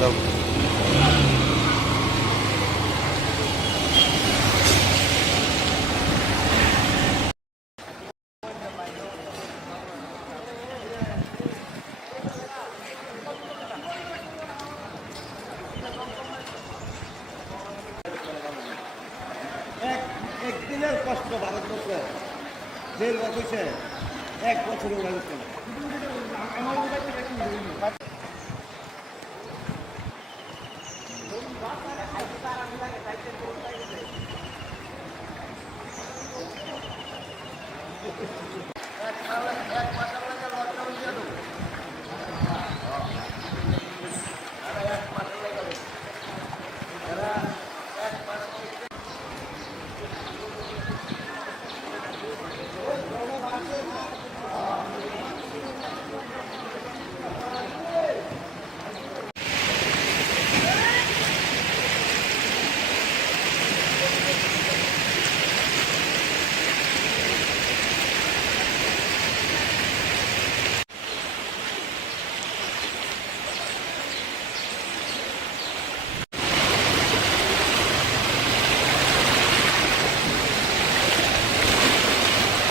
দাও। একদিনের কষ্ট ভারতবর্ষে জেল হয়েছে 1 বছর লাগছে না।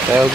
দাও।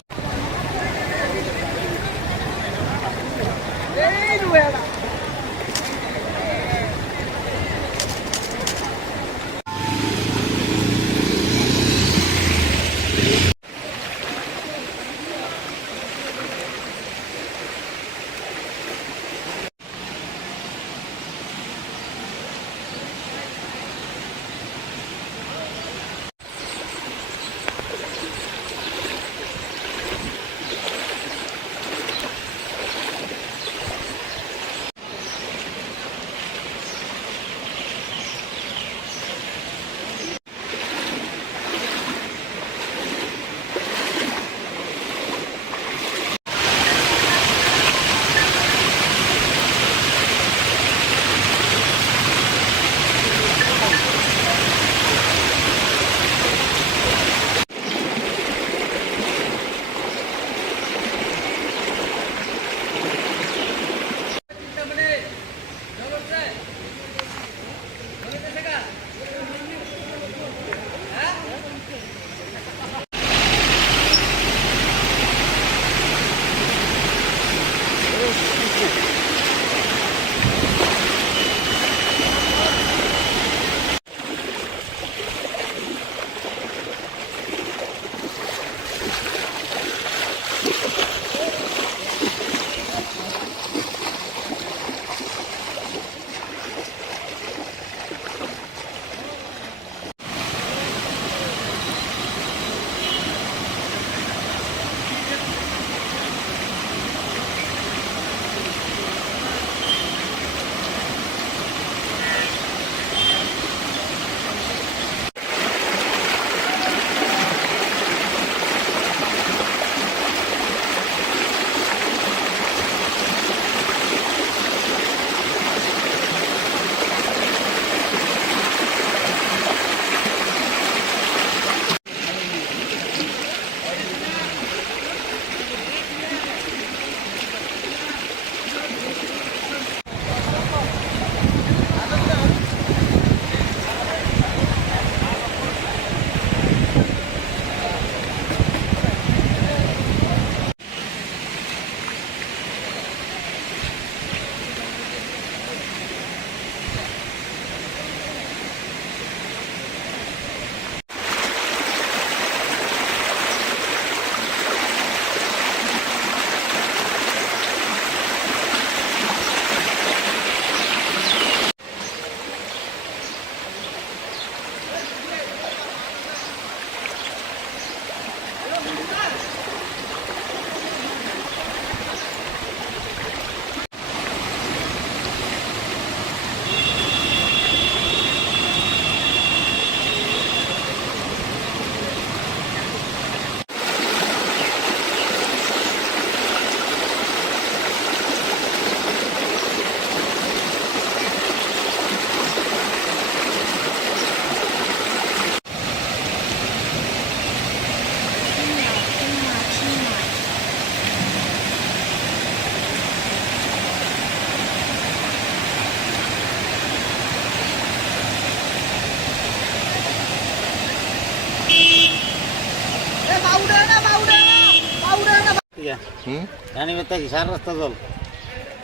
গিয়া হুম রানীবাদ থেকে সারা রাস্তা জল।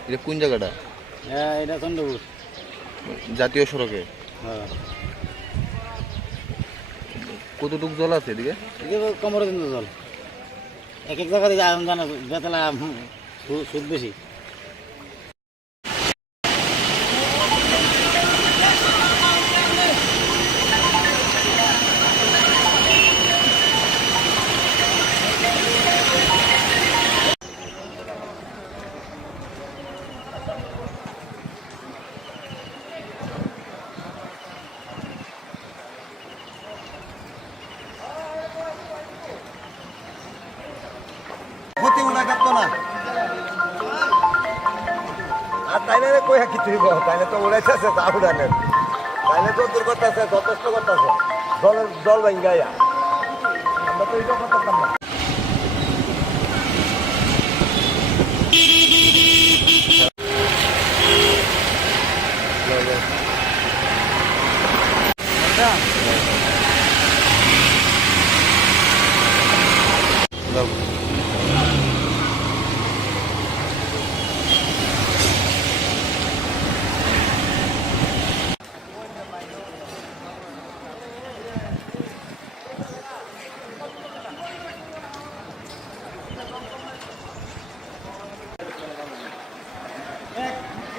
এটা কোন জায়গাটা? এটা চন্দ্রপুর। জাতীয় সড়কে হ্যাঁ, কতটুক জল আছে এদিকে? এদিকে কোমরের কিন্তু জল। এক এক জায়গা থেকে আগুন জানা বেতলা সুদ বেশি। ক্ষতি উড়াই থাকতো না। আর তাইলে কই কি তুই তাইলে তো উড়াইতেছে তা উড়ানের তাইলে তো দূর করতেছে যথেষ্ট করতেছে জল ভেঙ্গাইয়া আমরা তো এইটা করতাম না।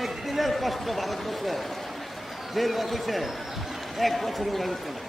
একদিনের কষ্ট ভারতবর্ষে জেল বাঁচিয়েছে 1 বছরে উড়াই দিচ্ছে না।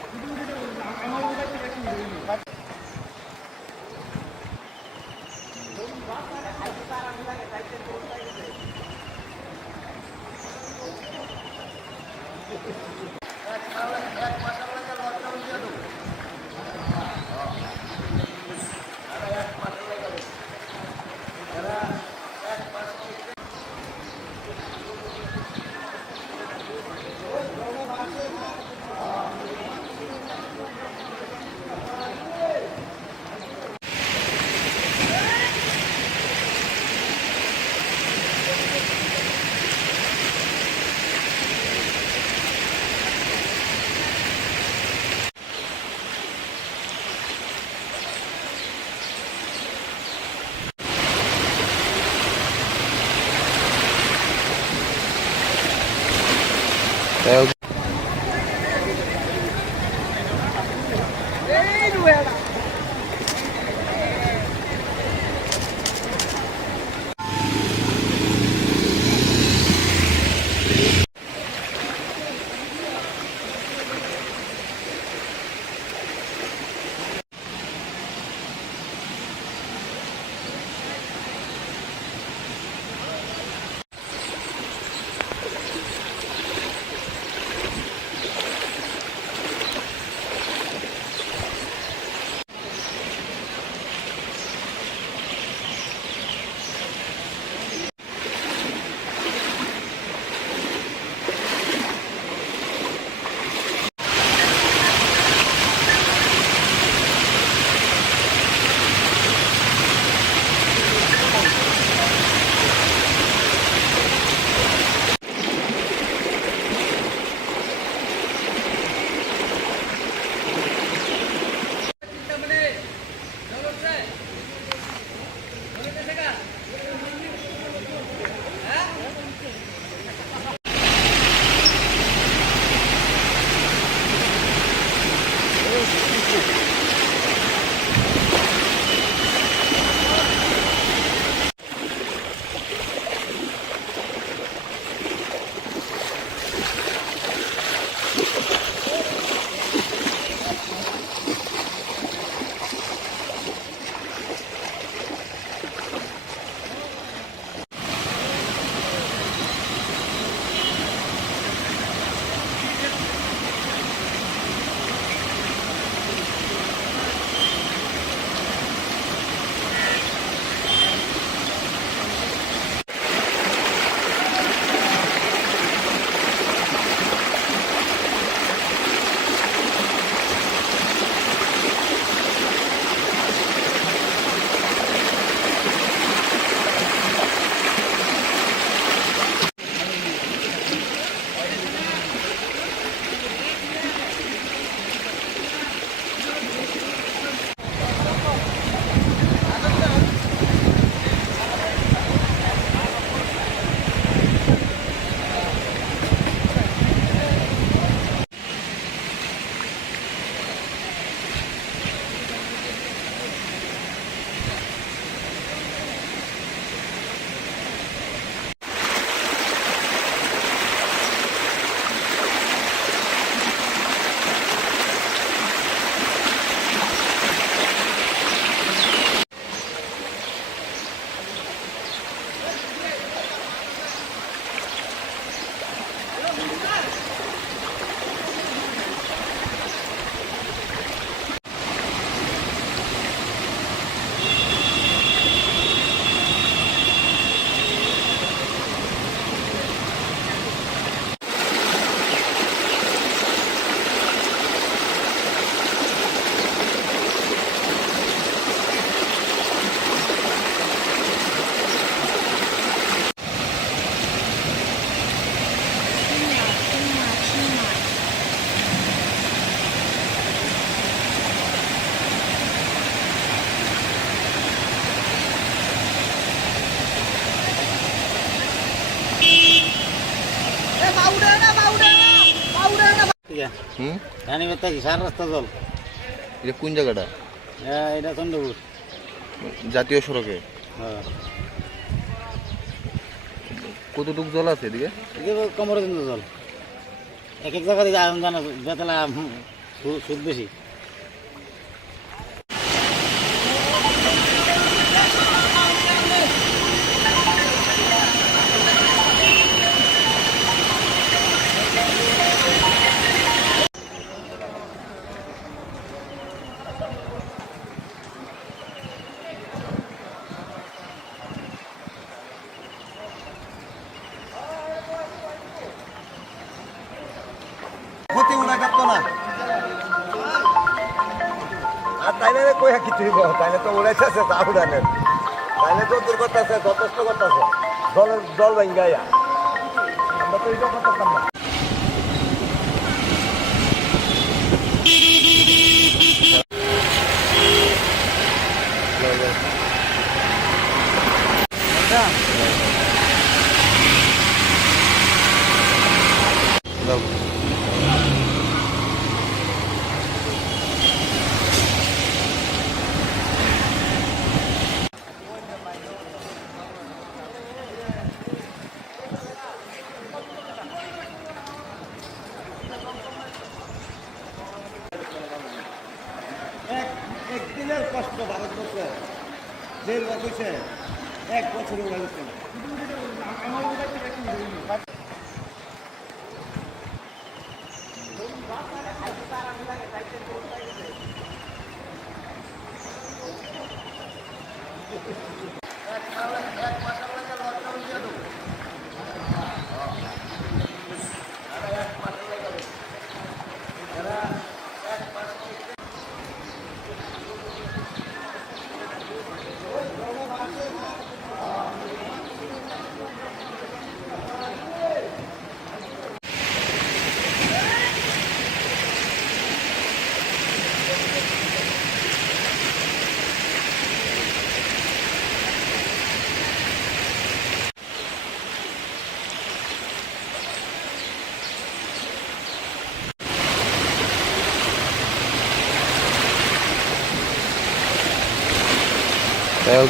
থেকে হুম রানীবাদ থেকে সার রাস্তা জল। এটা কোন জায়গাটা? এটা চন্দ্রপুর। জাতীয় সড়কে হ্যাঁ, কতটুক জল আছে এদিকে? এদিকে কোমরের কিন্তু জল। এক এক জায়গা থেকে আগুন জানা বেতলা সুদ বেশি। ক্ষতি উড়া যাবতো না আর তাইলে কই কি তুই তাইলে তো উড়াইতেছে তা উড়ানের তাইলে তো দূর করতেছে যথেষ্ট করতেছে জল ভাঙ্গাইয়া আমরা তো এইটা করতাম না দাও। একদিনের কষ্ট ভারতবর্ষে জেল বসেছে 1 বছরের উড়াইছে দাও।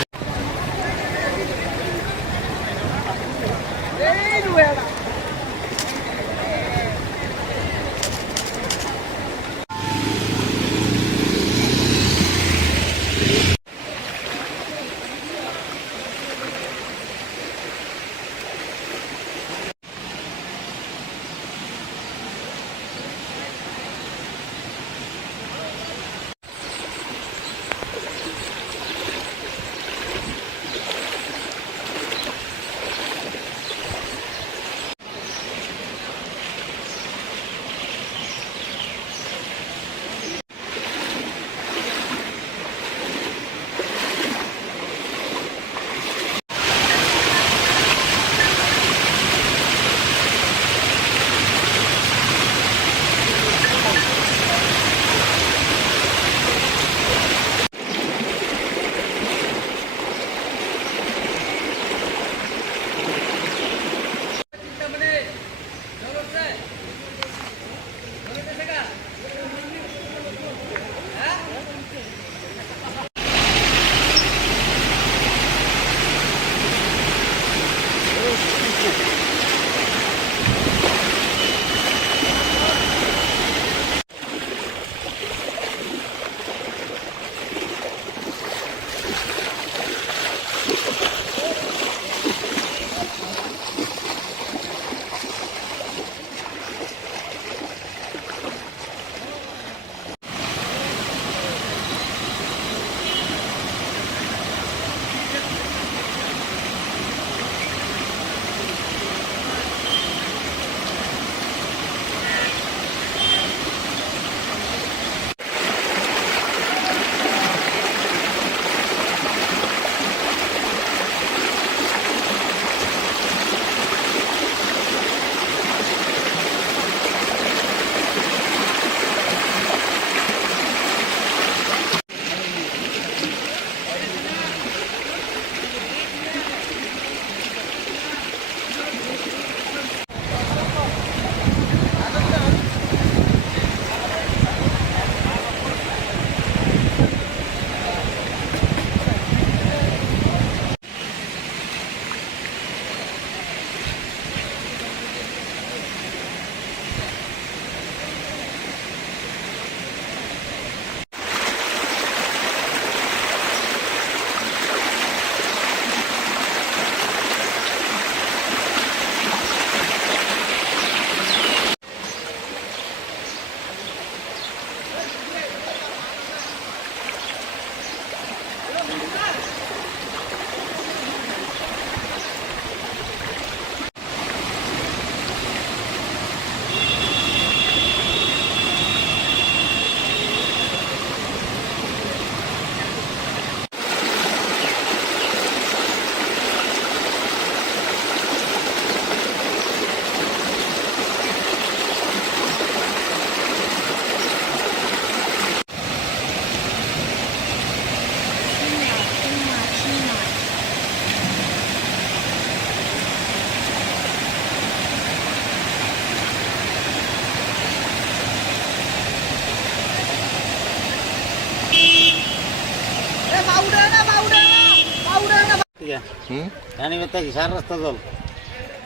হুম রানীবাদ থেকে সার রাস্তা জল।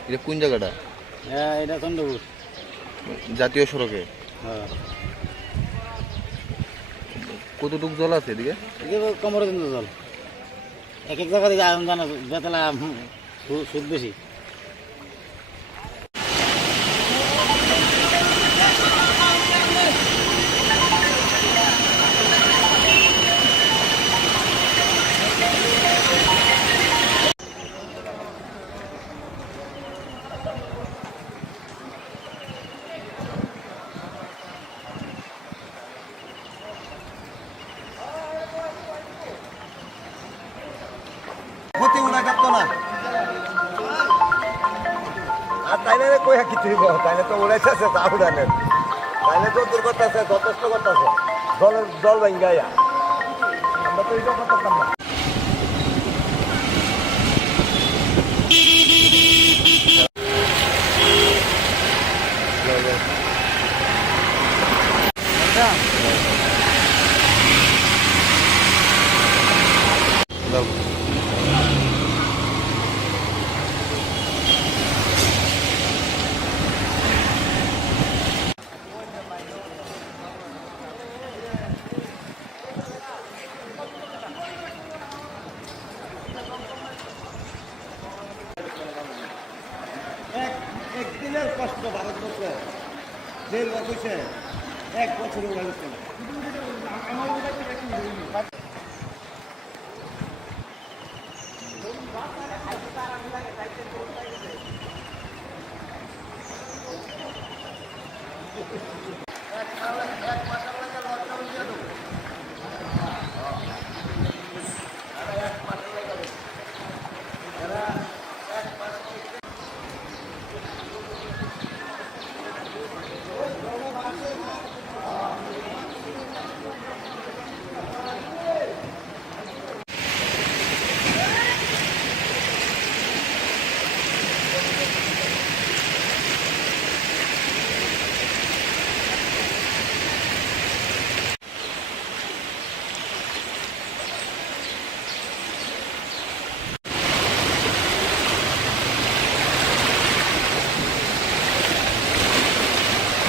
এটা কোন জায়গাটা? এটা চন্দ্রপুর। জাতীয় সড়কে হ্যাঁ, কতটুকু জল আছে এদিকে? এদিকে কোমরে কিন্তু জল। এক এক জায়গাতে জানা বেতলা সুদ বেশি। ক্ষতি উড়া যাবতো না আর তাইলে কই কি তুই তাইলে তো উড়াইতেছে তা উড়ানের তাইলে তো দূর করতেছে যথেষ্ট করতেছে জল ভাঙ্গাইয়া আমরা তো এটা করতাম না। দাও। একদিনের কষ্ট ভারতবর্ষে জেল হয়েছে 1 বছরের হয়েছে।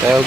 তাই হোক।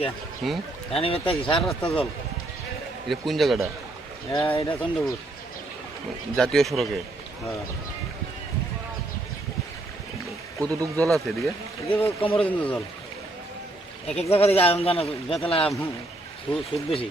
গিয়া হুম রানীবাদ থেকে সার রাস্তা জল। এটা কোন জায়গাটা? এটা চন্দ্রপুর। জাতীয় সড়কে হ্যাঁ, কতটুক জল আছে এদিকে? এদিকে কোমরে কিন্তু জল। এক এক জায়গা থেকে আগুন জানা বেতলা সুদ বেশি।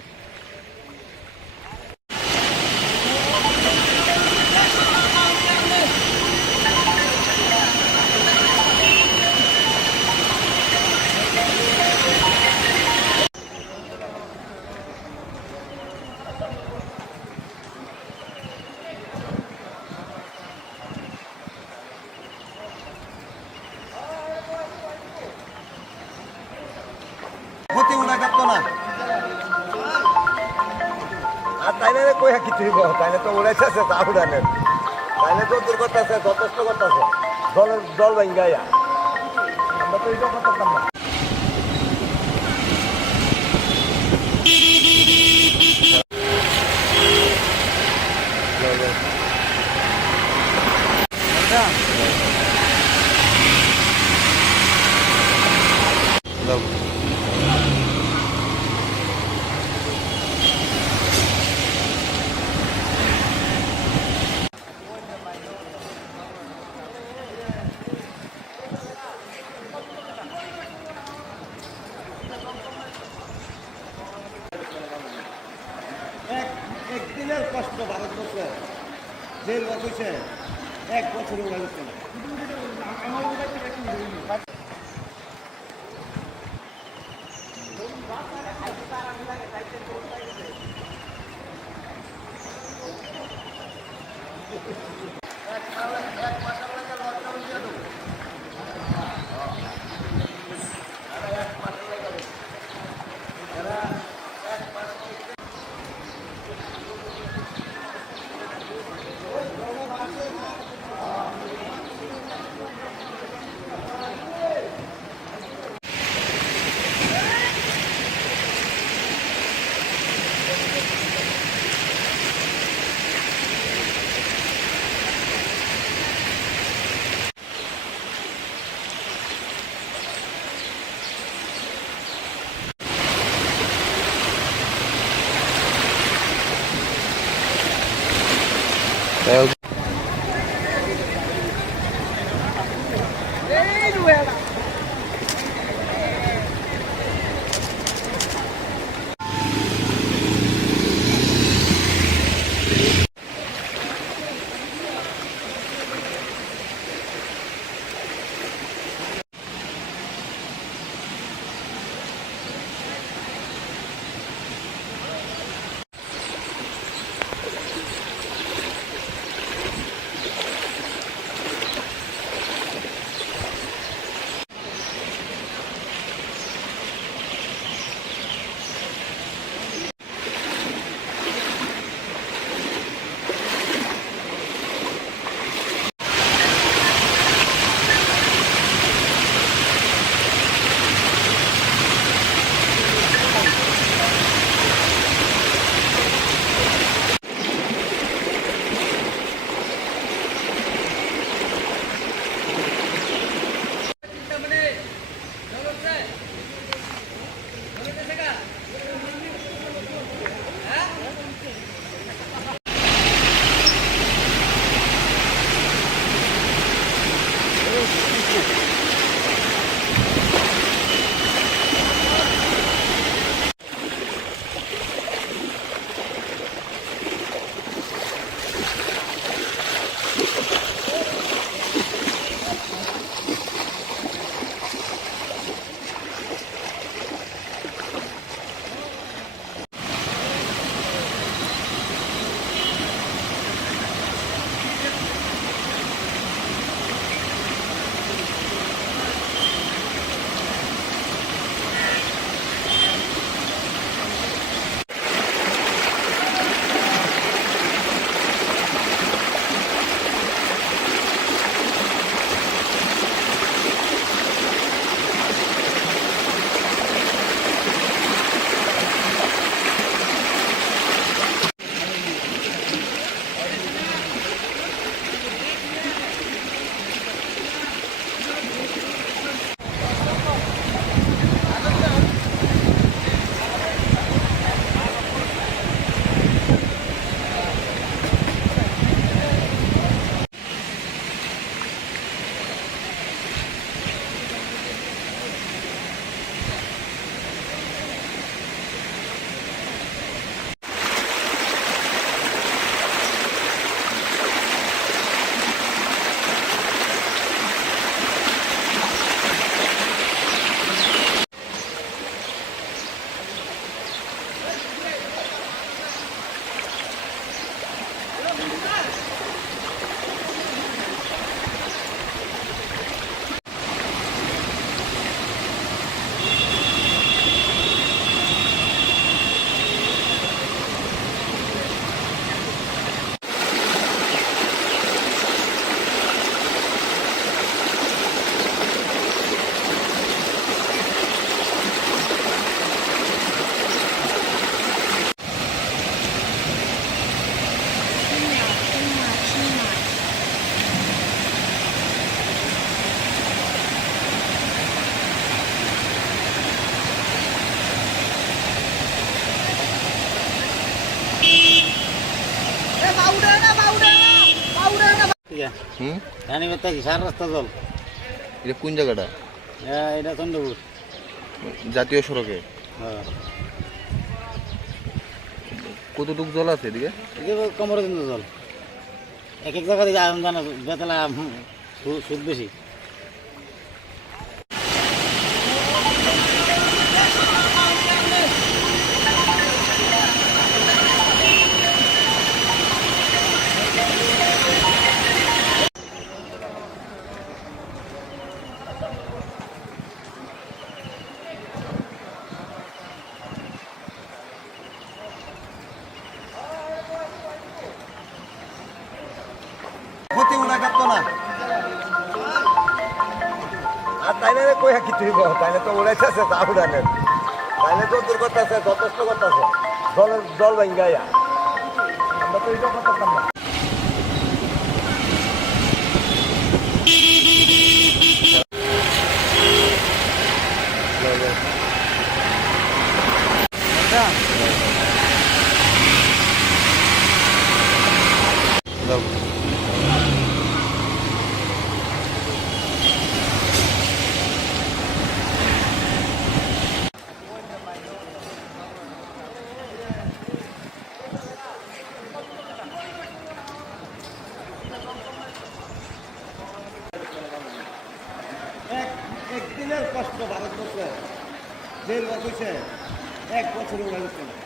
ক্ষতি উঠা কাটতো না আর তাইলে কই কি তুই তাইলে তো উড়াইতেছে তা উড়ানের তাইলে তো দূর করতেছে যথেষ্ট করতেছে জল ভাঙ্গাইয়া আমরা তো এইটা করতাম না দাও। একদিনের কষ্ট ভারতবর্ষে জেল হয়েছে 1 বছরে উড়াইছে দাও। হুম রানী করতে কি সার রাস্তা জল। এটা কোন জায়গাটা? এটা চন্দ্রপুর। জাতীয় সড়কে হ্যাঁ, কতটুক জল আছে এদিকে? এদিকে কোমরের কিন্তু জল। এক এক জায়গাতে জানা বেতলা সুদ বেশি। ক্ষতি উড়া যাতো না আর তাইলে কই কি তুই তাইলে তো উড়াইতেছে তা উড়ানের তাইলে তো দূর করতেছে যথেষ্ট করতেছে জল ভাঙ্গাইয়া আমরা তো এইটা করতাম না দাও। একদিনের কষ্ট ভারতবর্ষে জেল বসেছে 1 বছরে উড়াইছে দাও।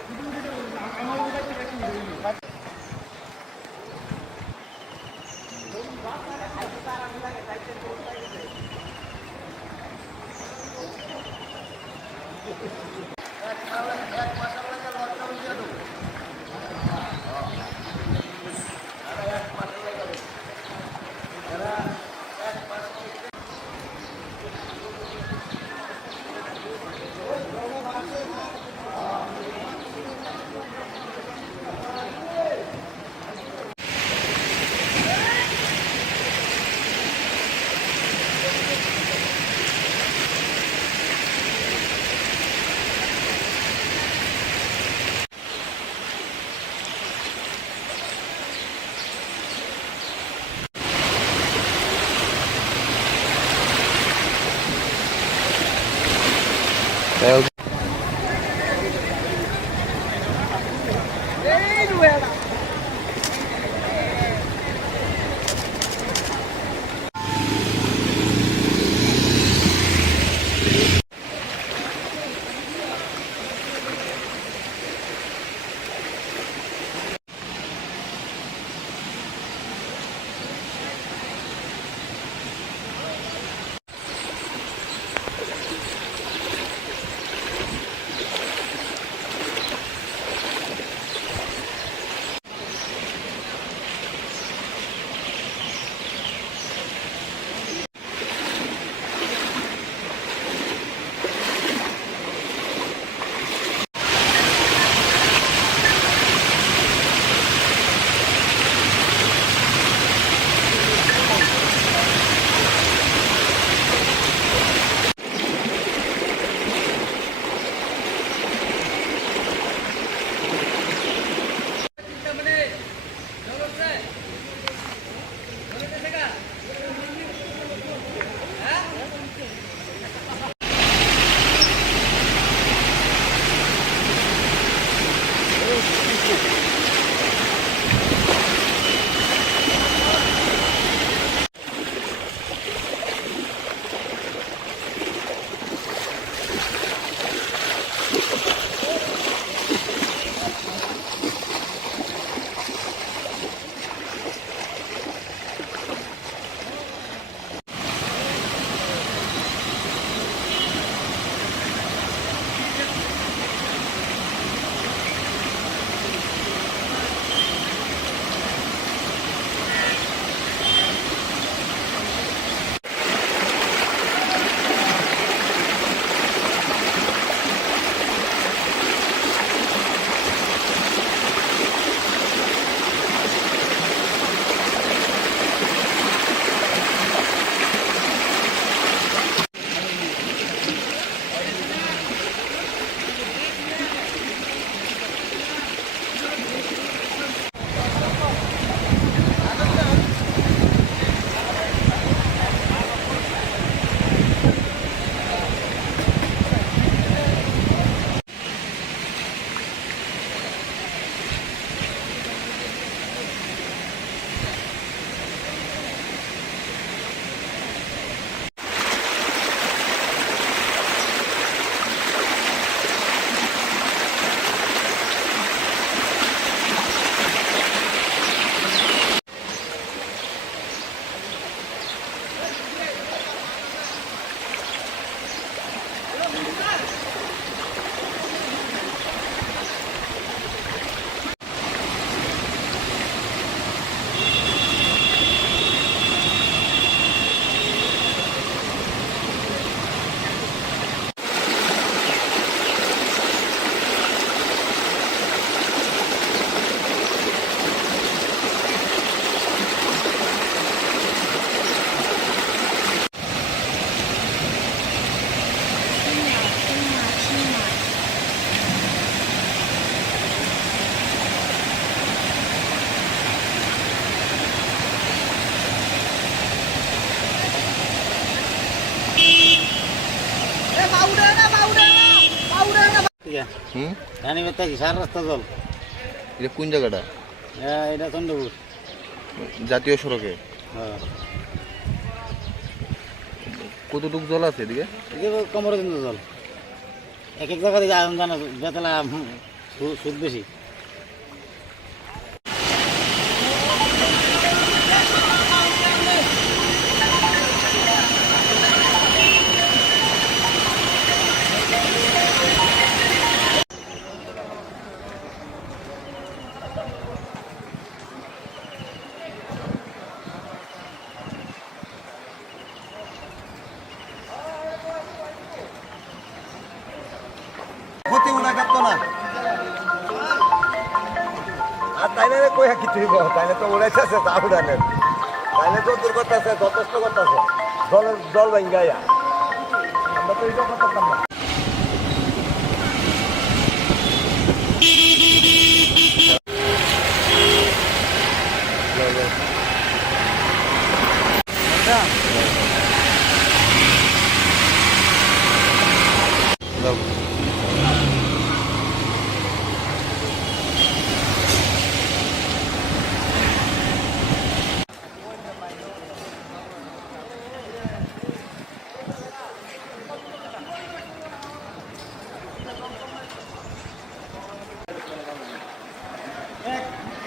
হুম রানীবাদ থেকে সার রাস্তা জল। এটা কোন জায়গাটা? এটা চন্দ্রপুর। জাতীয় সড়কে হ্যাঁ, কতটুকু জল আছে এদিকে? এদিকে কোমরে কিন্তু জল। এক এক জায়গাতে জানা বেতলা সুদ বেশি। ক্ষতি উনা কাটতো না আর তাইলে কই কি তুই তাইলে তো উড়াইতেছে তা উড়ানের তাইলে তো দূর করতেছে যথেষ্ট করতেছে জল ভাঙ্গাইয়া আমরা তো এটা করতাম না। দাও।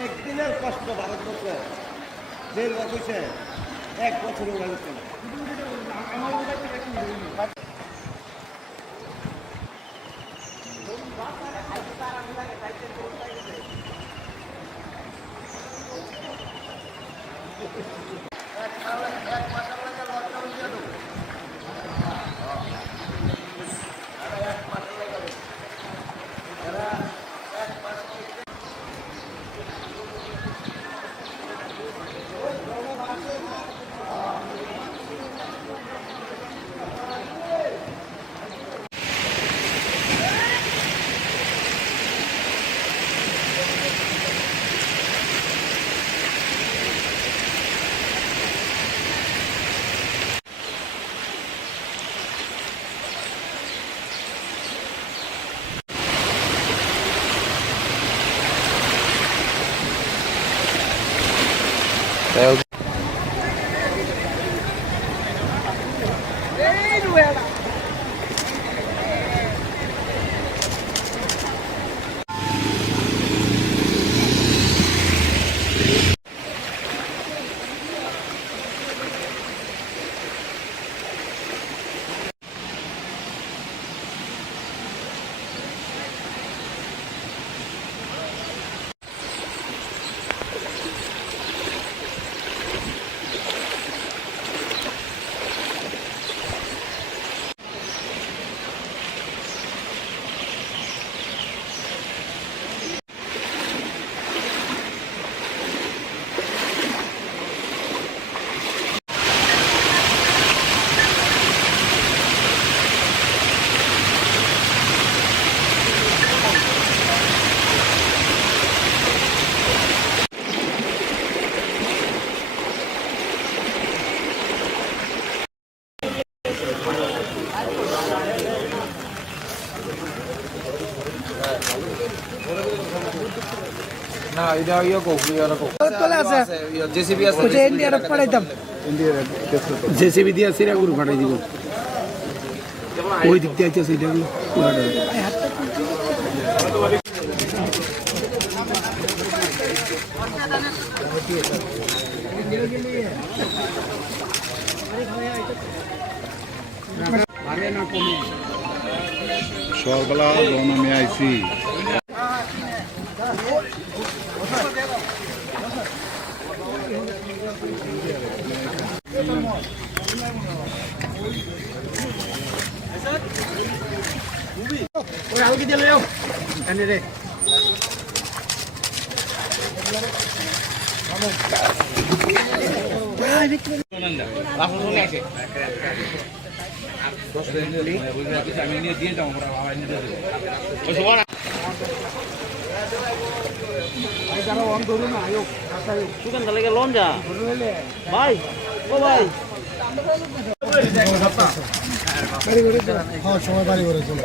একদিনের কষ্ট ভারতবর্ষে জেল হয়েছে 1 বছরের হয়েছে। দাও। না এটা ইয়ে কো চলে আছে জেসিবি আছে ওই ইন্ডিয়ার পাঠাইতাম জেসিবি দিয়ে সিরাগুর পাঠাই দিব ওই দিক দিয়ে আইতেছে এটা সকালবেলা যখন আমি আইছি ওই আলগি দিয়ে লও এনে রে ভাই ও ভাই বাড়ি করে সময় বাড়ি করে চলো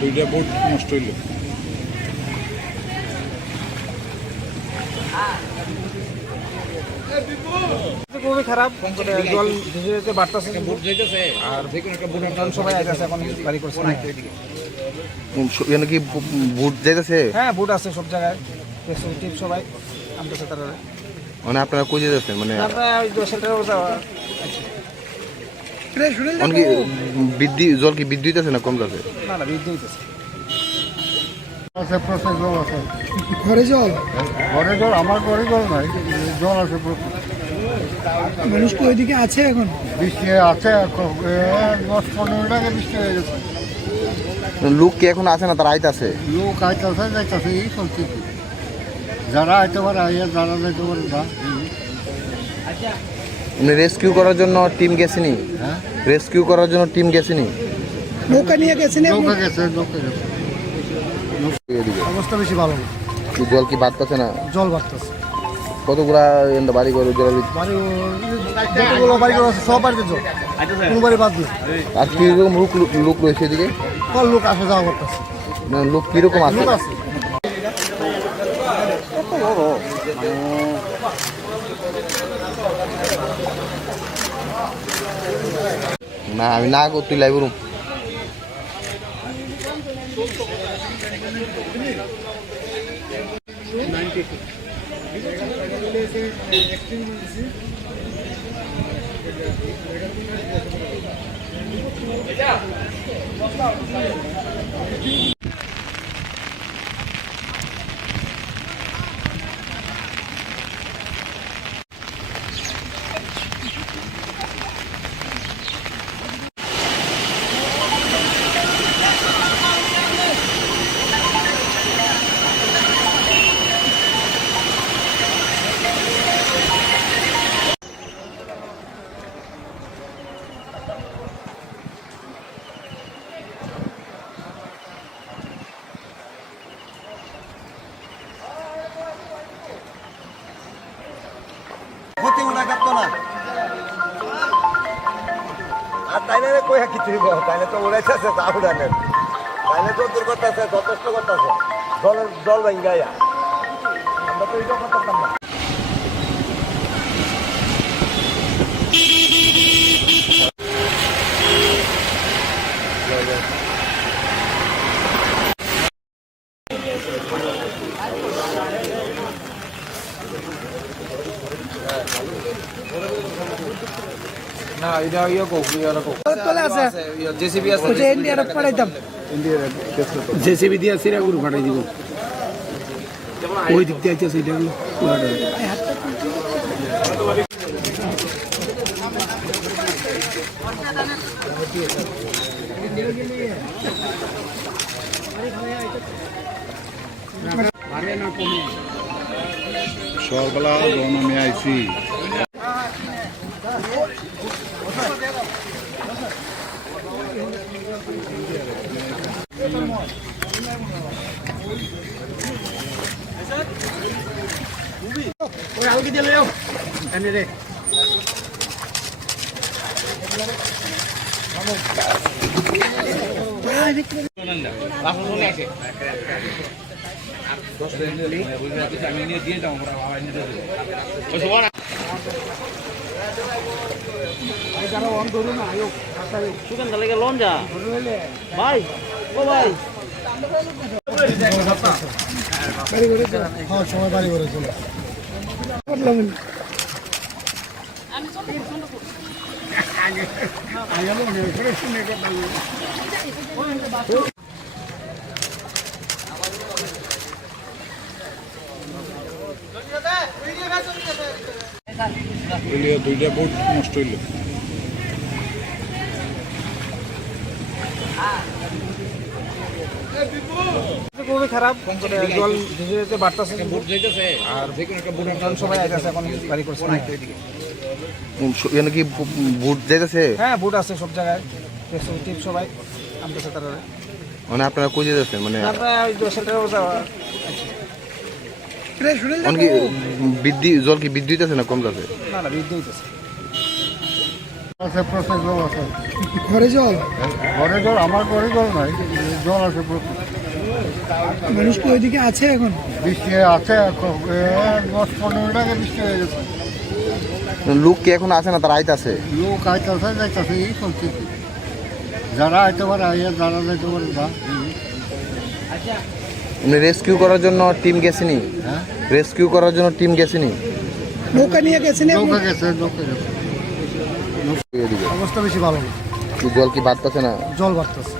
দুইটা বোট নষ্ট হইল। খুবই খারাপ জল ধীরে ধীরে বাড়তেছে আর জন সবাই আছে এখন গাড়ি করছে না। এখানে কি বুট যাইতেছে? হ্যাঁ বুট আছে সব জায়গায়, টিপ সবাই আমতেছে তারা। মানে আপনারা কই যেতেছেন? মানে আমরা ওই সেন্টারে এখন কি জল কি বৃদ্ধি হইতেছে না কম যাচ্ছে? না না বৃদ্ধি হইতেছে। প্রচুর জল আছে, ঘরে জল, ঘরে জল, আমার ঘরে জল নাই, জল আছে প্রচুর। মানুষ কি ওইদিকে আছে এখন? বৃষ্টি আছে, 10-15 টাকা বৃষ্টি হয়ে গেছে। লোক কি এখন আছে না তারা আইতাছে? লোক আইতেছে যাইতেছে, এই চলছে। যারা আইতে পারে আইয়া, যারা যাইতে পারে না। রেস্কিউ করার জন্য টিম গেছেনি? হ্যাঁ, রেস্কিউ করার জন্য টিম গেছেনি? নৌকা নিয়ে গেছেন? নৌকা গেছে, নৌকা গেছে। এদিকে অবস্থা বেশি ভালো না, কি জল কি বাড়তেছে না? জল বাড়তেছে। কতগুলা বাড়ি ঘর জলের বাড়ি যতগুলো বাড়ি ঘর আছে সব বাড়িতে জল, কোনো বাড়ি বাদ নেই। আর কিরকম লোক রয়েছে এদিকে? কল লোক আসা যাওয়া করতেছে, মানে লোক কিরকম আছে? লোক আছে। না আমি না করতে লাইব রুম। ক্ষতি উঠা কাটতো না। আর তাইলে কই কি তুই তাইলে তো উড়াইতেছে, তা উড়ানেন তাইলে তো দূর করতেছে, যথেষ্ট করতেছে, জল ভেঙ্গাইয়া। আমরা তো এইটা করতাম না। না এটা তলে আছে, জেসিবি আছে, ইন্ডিয়ার পাঠাইতাম, জেসিবি দিয়ে সিরাগুড়ি পাঠাই দিব। ওই দিক দিয়ে আছে এটা সকালবেলা যখন আমি আইছি, ভাই ও ভাই হ্যাঁ সবাই বাড়ি করে চলে। দুইটা বোট নষ্ট হইল। খুবই খারাপ জল ধীরে ধীরে বাড়তেছে আর জন সবাই আছে এখন গাড়ি করছে না। এখানে কি বুট যাইতেছে? হ্যাঁ বুট আছে সব জায়গায়, টিপ সবাই আমতেছে তারা। মানে আপনারা খুঁজে যাচ্ছেন মানে আমরা ওই 10 টাকা যাওয়া অনেক বৃদ্ধি জল কি বৃদ্ধি হইতেছে না কম যাচ্ছে? না না বিদ্যুৎ হইতেছে আছে প্রচুর জল আছে। ঘরে জল ঘরে জল, আমার ঘরে জল নাই, জল আছে প্রচুর। মানুষ কি ওইদিকে আছে এখন? বৃষ্টি আছে, 10-15 মিনিট আগে বৃষ্টি হয়ে গেছে। লোক কি এখন আছে না তারা আইতাছে? লোক আইতেছে যাইতেছে, এই চলছে। যারা আইতে পারে আইয়া, যারা যাইতে পারে যা। রেস্কিউ করার জন্য টিম গেছেনি? হ্যাঁ, রেস্কিউ করার জন্য টিম গেছেনি? নৌকা নিয়ে গেছেন লোকে গেছে, লোকে গেছে। এদিকে অবস্থা বেশি ভালো না, কি জল কি বাড়তেছে না? জল বাড়তেছে।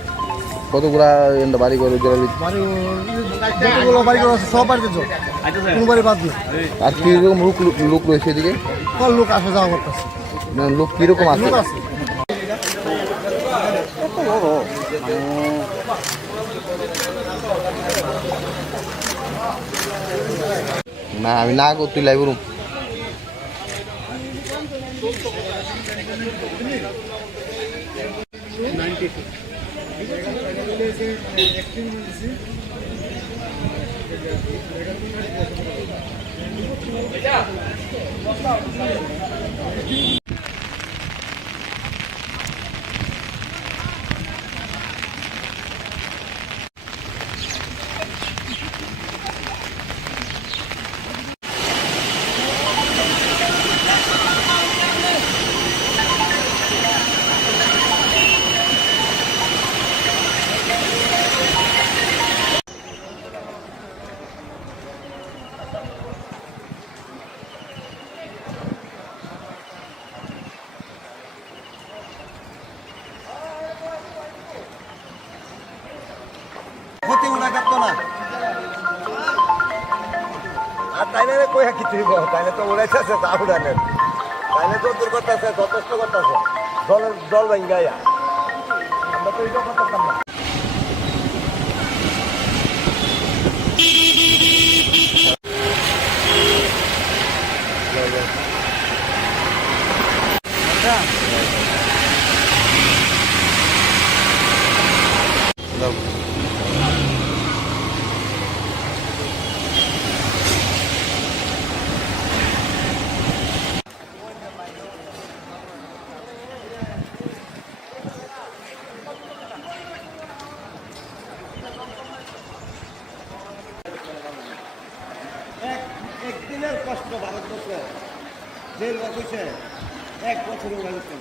কতগুলা বাড়ি ঘর জলের বাড়ি যতগুলো বাড়ি আছে সব বাড়িতে জল, কোনো বাড়ি বাদ নেই। আর কিরকম লোক রয়েছে এদিকে? সব লোক আসা যাওয়া করতেছে, লোক কিরকম আছে? লোক আছে। না আমি না তুই লাইব রুম ক্ষতি উড়া কাটতো না। আর তাইলে কই কি তুই তাইলে তো উড়াইতেছে তা উড়ানের, তাইলে তো দূর করতেছে, যথেষ্ট করতেছে, জল ভাঙ্গাইয়া। আমরা তো এটা করতাম না। একদিনের কষ্ট ভারতবর্ষে যে লোক হয়েছে 1 বছরের লাগছে।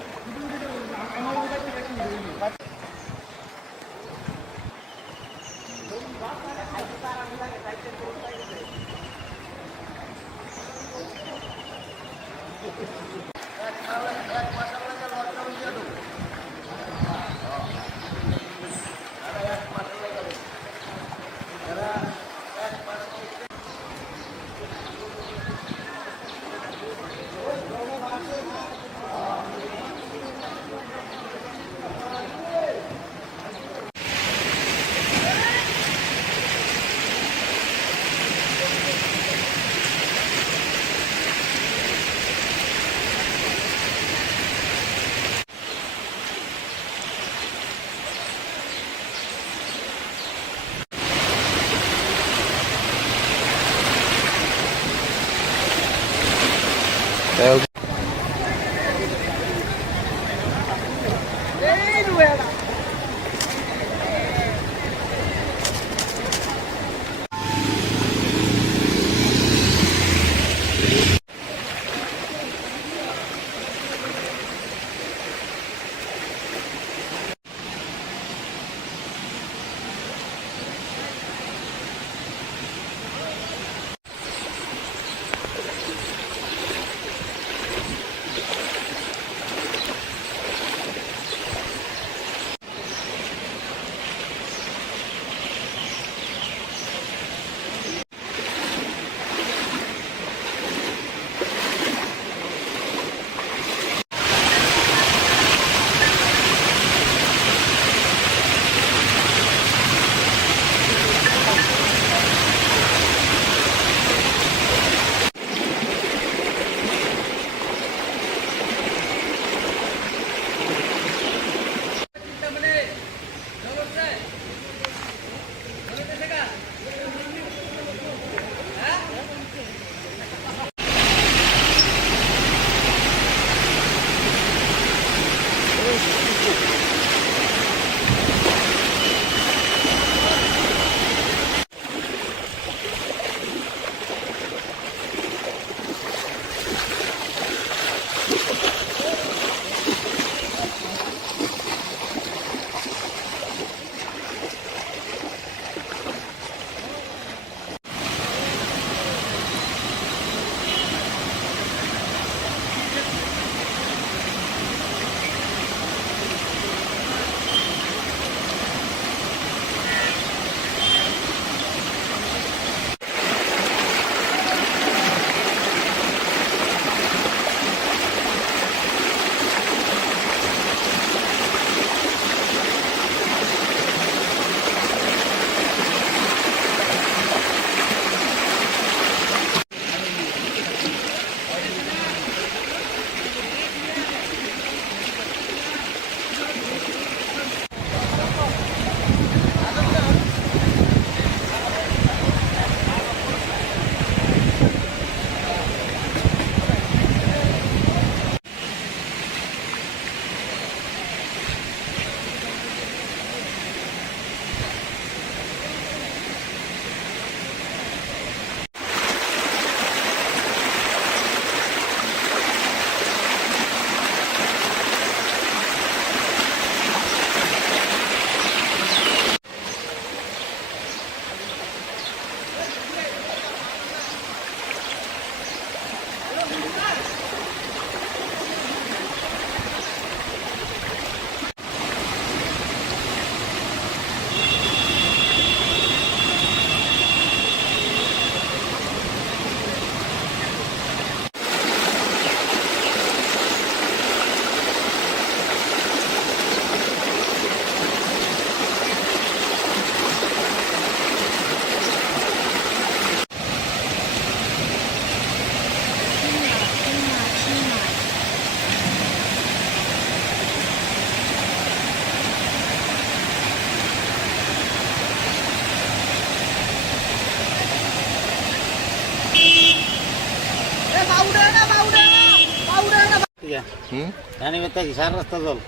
থেকে হুম রানীবাদ থেকে সার রাস্তা জল।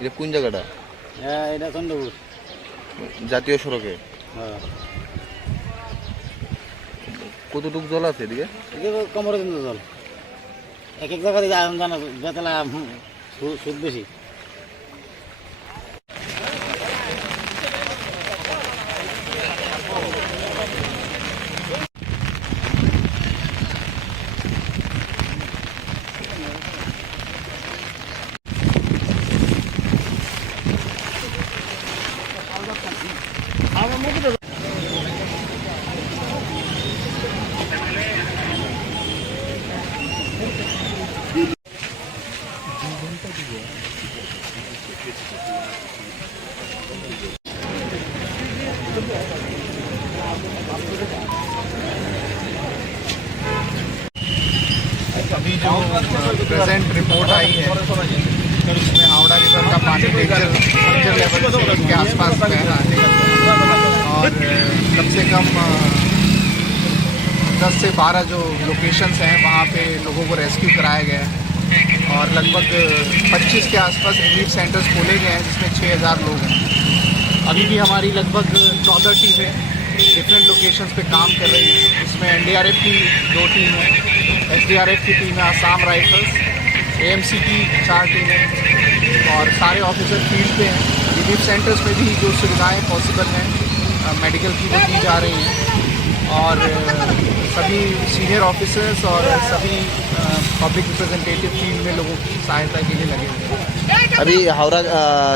এটা কোন জায়গাটা? এটা চন্দ্রপুর। জাতীয় সড়কে হ্যাঁ, কতটুকু জল আছে এদিকে? এদিকে কোমরের কিন্তু জল। এক এক জায়গা থেকে আয়রন জানা বেতলা সুদ বেশি। अभी जो प्रेजेंट रिपोर्ट आई है उसमें हावड़ा रिवर का पानी डेंजर लेवल के आसपास बह रहा है और कम से कम 10 से 12 जो लोकेशंस हैं वहाँ पे लोगों को रेस्क्यू कराया गया है और लगभग 25 के आसपास रिलीफ सेंटर्स खोले गए हैं जिसमें 6000 लोग हैं। अभी भी हमारी लगभग 14 टीमें डिफरेंट लोकेशंस पे काम कर रही है। इसमें एनडीआरएफ की 2 टीम है, एसडीआरएफ की टीम है, आसाम राइफल्स, एएमसी की 4 टीमें और सारे ऑफिसर फील्ड पे हैं। रिलीफ सेंटर्स में भी जो सुविधाएं पॉसिबल हैं मेडिकल की वो की जा रही हैं और सभी सीनियर ऑफिसर्स और सभी पब्लिक रिप्रेजेंटेटिव फील्ड में लोगों की सहायता के लिए लगे हुए हैं। अभी हावड़ा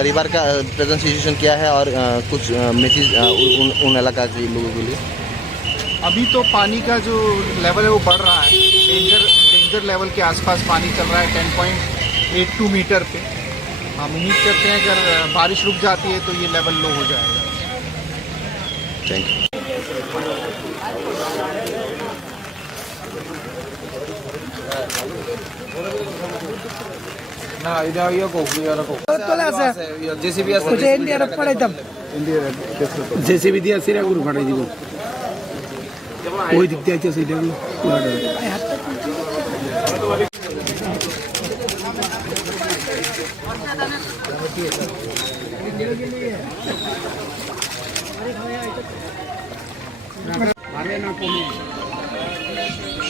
रिवर का प्रेजेंट सिचुएशन क्या है और कुछ मैसेज उन इलाका के लोगों के लिए? अभी तो पानी का जो लेवल है वो बढ़ रहा है। डेंजर लेवल के आसपास पानी चल रहा है 10.82 मीटर पे। हम उम्मीद करते हैं अगर बारिश रुक जाती है तो ये लेवल लो हो जाएगा। Thank you. না এটা কোকড়ি আর তলে আছে জেসিবি আছে ওই যে এনডিআরএফ পাঠাইতাম জেসিবি দিয়ে সিরাগুড় ফাটাই দিব ওই দিক দিয়ে আইতেছে এটা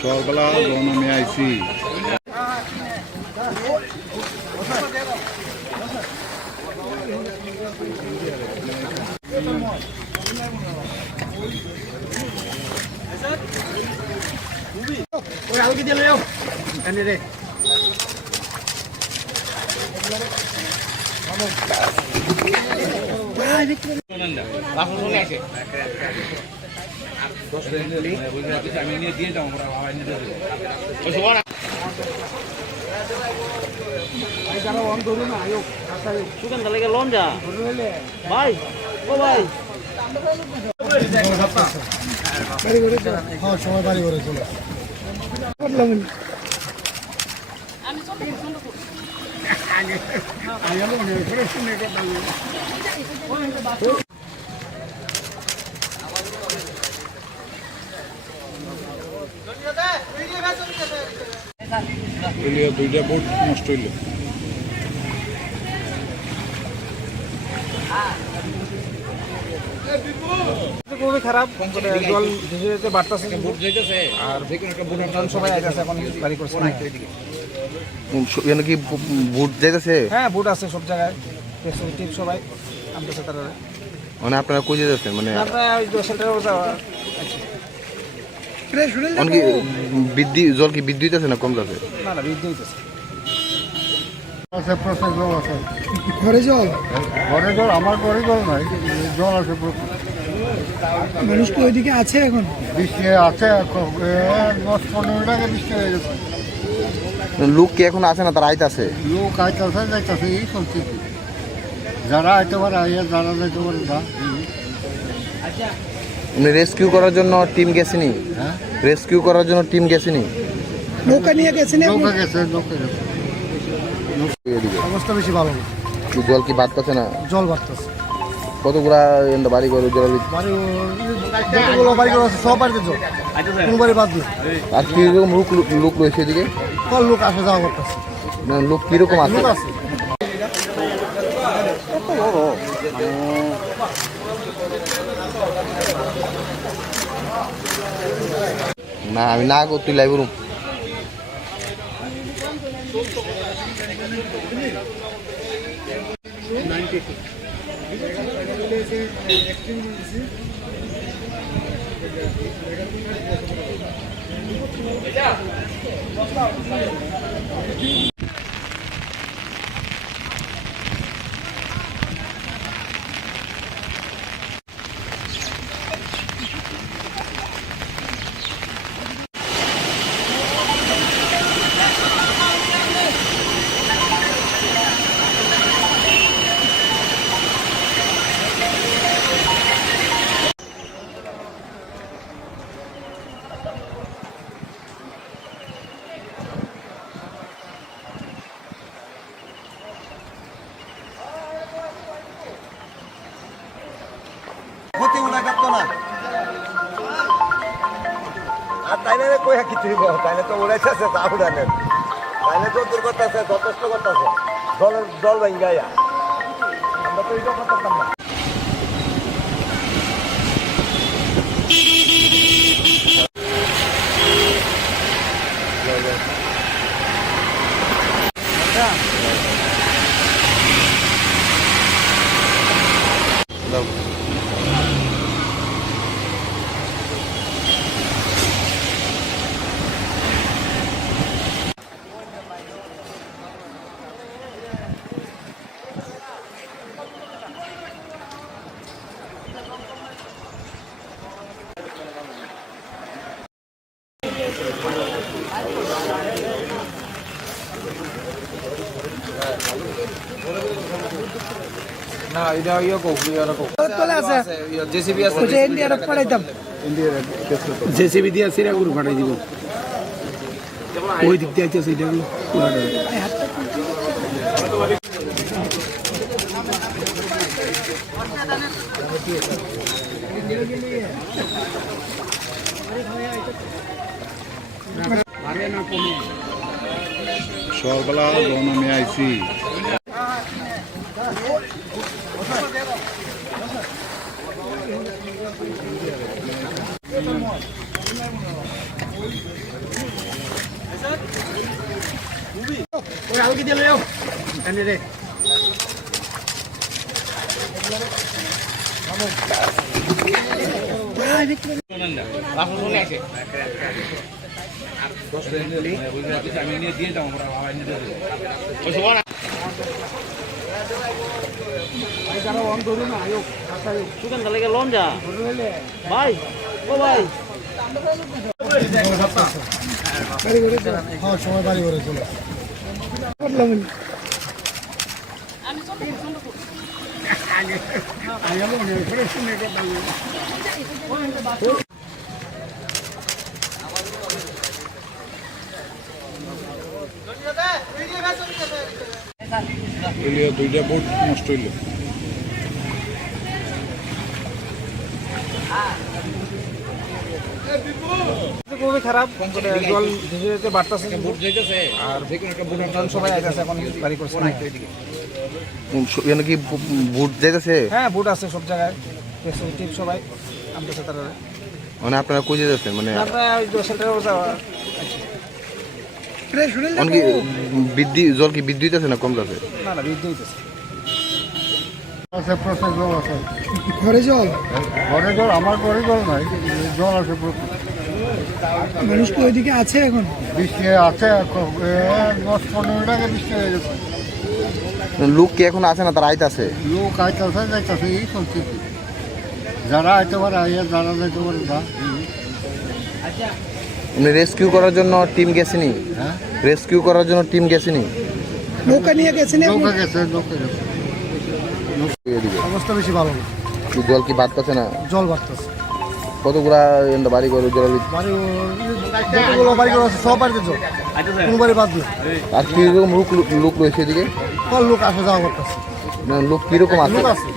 সকালবেলা যখন আমি আইছি সবাই বাড়ি করে চলে দুইটা বোট নষ্ট হইল। খুবই খারাপ জল ধীরে ধীরে বাড়তেছে আর জন সবাই আইতেছে এখন গাড়ি করছে এখানে কি বুট যেতেছে? হ্যাঁ বুট আছে সব জায়গায় টিপ সবাই আমতেছে তারা মানে আপনারা কই যেতেছেন? মানে আমরা ওই সেন্টারে যাওয়া কি জল কি বৃদ্ধি হইতেছে না কম যাচ্ছে? না না বৃদ্ধি হইতেছে আছে প্রচুর জল আছে ঘরে জল ঘরে জল আমার ঘরে জল নাই জল আছে প্রচুর মানুষ কি ওইদিকে আছে এখন বৃষ্টি আছে 10-15 টাকা বৃষ্টি হয়ে গেছে লোক কি এখন আছে না তারা আইতাছে? লোক আইতাছে যাইতাছে এই চলছে যারা আইতে পারে আইয়া যারা যাইতে পারে যা রেস্কিউ করার জন্য টিম গেছেনি? হ্যাঁ রেস্কিউ করার জন্য টিম গেছেনি? নৌকা নিয়ে গেছেন নৌকা গেছে এদিকে অবস্থা বেশি ভালো না জল কি বাড়তেছে না? জল বাড়তেছে কতগুলা বাড়ি ঘর জল বাড়ি যতগুলো বাড়ি ঘর আছে সব বাড়িতে জল কোনো বাড়ি বাদ নেই আর কি রকম লোক রয়েছে এদিকে? কল লোক আসা যাওয়া করতেছে লোক কিরকম আছে? কত বড় মানে না আমি না করতে লাইব রুম। ক্ষতি উঠা কাটতো না আর তাইলে কই কিছু তাইলে তো উড়াইতেছে তা উড়ানের তাইলে তো দূর করতেছে যথেষ্ট করতেছে জল ভাঙ্গাইয়া আমরা তো এটা করতাম না। না এটা ইয়ে কোকলি আর কোক তলে আছে জেসিবি আছে ওই যে ইন্ডিয়ার পাঠাইতাম জেসিবি দিয়ে সিরাগুড় ফাটাই দিব ওই দিক দিয়ে আইতেছে এটা পুরাটা সকালবেলা যখন আমি আইছি ওই আলগি দিয়ে লেও এনে রে সুকান্ত লেগে লন যা ভাই ও ভাই হ্যাঁ সময় বাড়ি করে চলে করলাম দুইটা বোট নষ্ট হইল। খুবই খারাপ জল ধীরে ধীরে বাড়তেছে আর জন সবাই আইতেছে এখন বাড়ি করছে না এখানে কি ভোট যাইতেছে? হ্যাঁ বুট আছে সব জায়গায় টিপ সবাই আমতেছে তারা মানে আপনারা কই যেতেছেন? মানে আমরা ওই সেন্টারে যাওয়া রে শুনেন এখন কি জল কি বৃদ্ধি হইতেছে না কমতেছে? না না বৃদ্ধি হইতেছে আছে প্রচুর জল আছে ঘরে জল ঘরে জল, আমার ঘরে জল নাই, জল আছে প্রচুর। মানুষ কি ওইদিকে আছে এখন বৃষ্টি আছে 10-15 টাকা বৃষ্টি হয়ে গেছে। লোক কি এখন আছে না তারা আইতাছে? লোক আইতেছে যাইতেছে এই চলছে কি। যারা আইতে পারে আইয়া, যারা যাইতে পারে যা। রেস্কিউ করার জন্য টিম গেছেনি? হ্যাঁ রেস্কিউ করার জন্য টিম গেছেনি? নৌকা নিয়ে গেছেন নৌকা গেছে, নৌকা গেছে। এদিকে অবস্থা বেশি ভালো না, কি জল কি বাড়তেছে না? জল বাড়তেছে। কতগুলা বাড়ি ঘর জল? বাড়ি যতগুলো বাড়ি ঘর আছে সব বাড়িতে জল, কোনো বাড়ি বাদ নেই। আর কিরকম লোক রয়েছে এদিকে? কল লোক আসা যাওয়া করতেছে, লোক কিরকম আছে? লোক আছে।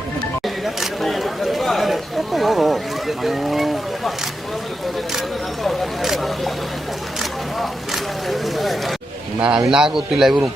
কত বড় মানে না আমি না করতে লাইব রুম।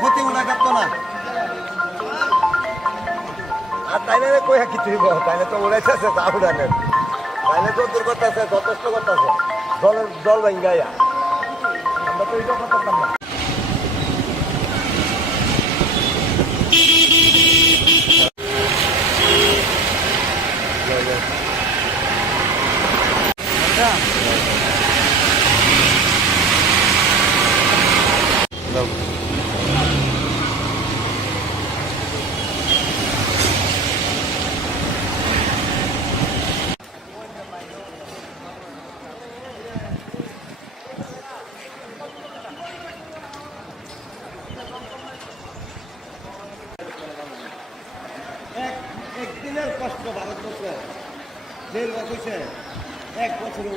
ক্ষতি উঠা কাটতো না আর তাইলে কই কি তুই তাইলে তো উড়াইতেছে তা উড়ানের তাইলে তো দূর করতেছে যথেষ্ট করতেছে জল ভাঙ্গাইয়া আমরা তো এটা করতাম না একদিনের কষ্ট ভারতবর্ষে জেল বসেছে 1 বছরের